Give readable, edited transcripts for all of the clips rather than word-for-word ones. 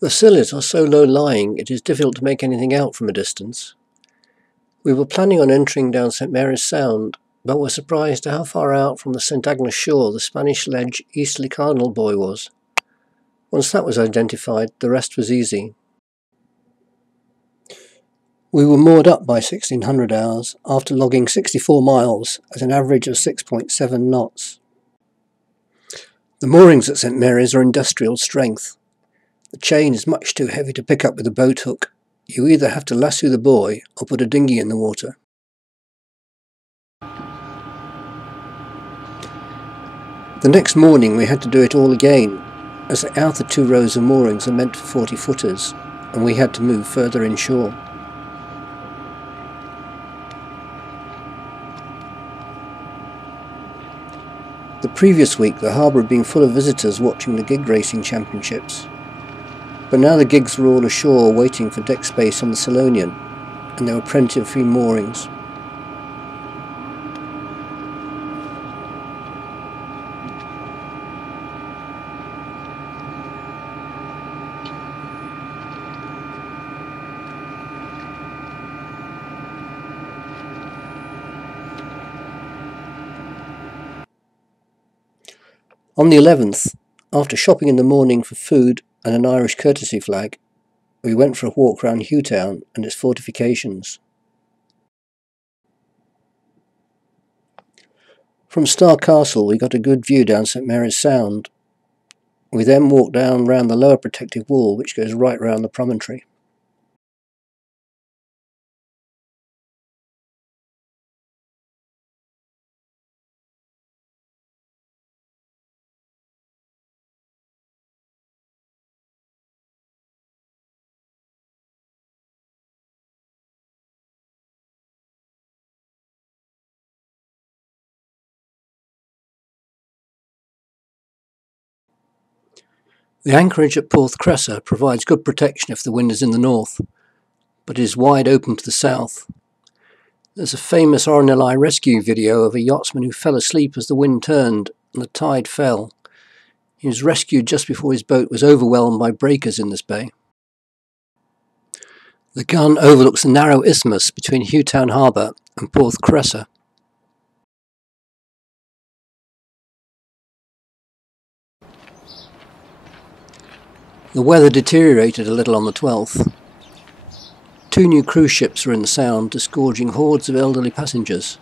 The Scillies are so low-lying it is difficult to make anything out from a distance. We were planning on entering down St Mary's Sound, but were surprised at how far out from the St Agnes shore the Spanish sledge Easterly Cardinal buoy was. Once that was identified, the rest was easy. We were moored up by 1600 hours after logging 64 miles at an average of 6.7 knots. The moorings at St Mary's are industrial strength. The chain is much too heavy to pick up with a boat hook. You either have to lasso the buoy or put a dinghy in the water. The next morning we had to do it all again, as the outer 2 rows of moorings are meant for 40-footers, and we had to move further inshore. The previous week the harbour had been full of visitors watching the gig racing championships, but now the gigs were all ashore waiting for deck space on the Scillies, and there were plenty of free moorings. On the 11th, after shopping in the morning for food and an Irish courtesy flag, we went for a walk round Hugh town and its fortifications. From Star Castle we got a good view down St Mary's Sound. We then walked down round the lower protective wall which goes right round the promontory. The anchorage at Porth Crecas provides good protection if the wind is in the north, but it is wide open to the south. There's a famous RNLI rescue video of a yachtsman who fell asleep as the wind turned and the tide fell. He was rescued just before his boat was overwhelmed by breakers in this bay. The gun overlooks the narrow isthmus between Hugh Town Harbour and Porth Crecas. The weather deteriorated a little on the 12th. 2 new cruise ships were in the Sound, disgorging hordes of elderly passengers.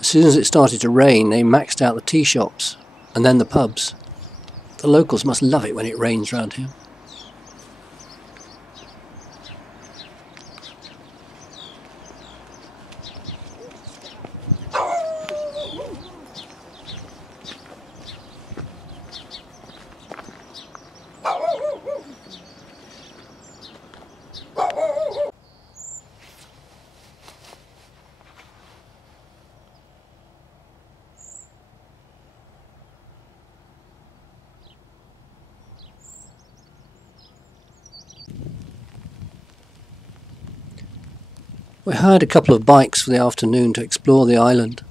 As soon as it started to rain, they maxed out the tea shops, and then the pubs. The locals must love it when it rains round here. We hired a couple of bikes for the afternoon to explore the island.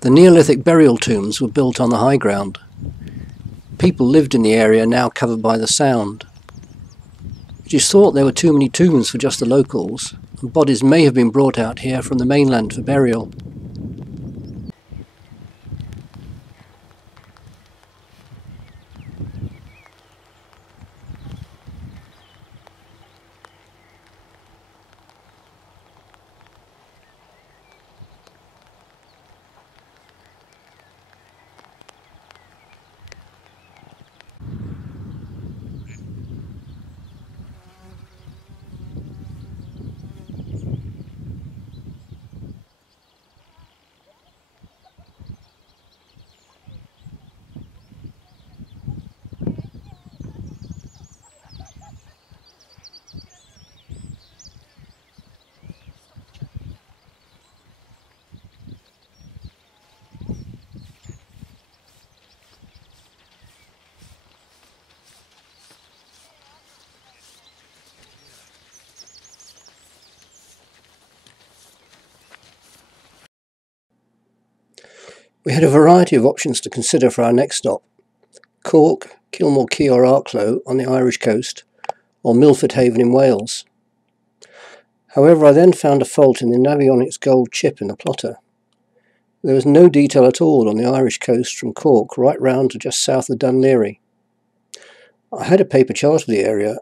The Neolithic burial tombs were built on the high ground. People lived in the area now covered by the Sound. It is thought there were too many tombs for just the locals, and bodies may have been brought out here from the mainland for burial. We had a variety of options to consider for our next stop: Cork, Kilmore Quay or Arklow on the Irish coast, or Milford Haven in Wales. However, I then found a fault in the Navionics gold chip in the plotter. There was no detail at all on the Irish coast from Cork right round to just south of Dunleary. I had a paper chart of the area,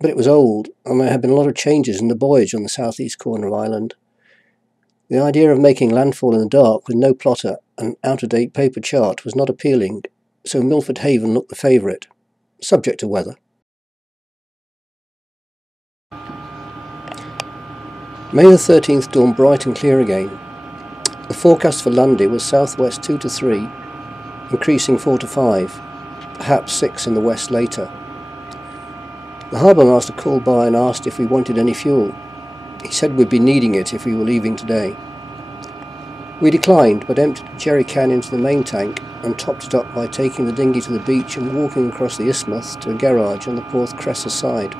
but it was old, and there had been a lot of changes in the voyage on the southeast corner of Ireland. The idea of making landfall in the dark with no plotter and out-of-date paper chart was not appealing, so Milford Haven looked the favourite, subject to weather. May the 13th dawned bright and clear again. The forecast for Lundy was southwest 2 to 3, increasing 4 to 5, perhaps 6 in the west later. The harbour master called by and asked if we wanted any fuel. He said we'd be needing it if we were leaving today. We declined, but emptied a jerry can into the main tank and topped it up by taking the dinghy to the beach and walking across the isthmus to a garage on the Porth Crecas side.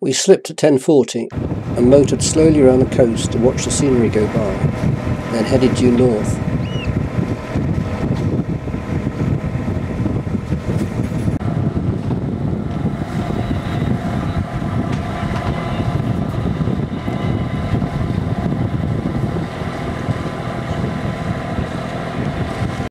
We slipped at 10:40 and motored slowly around the coast to watch the scenery go by, then headed due north.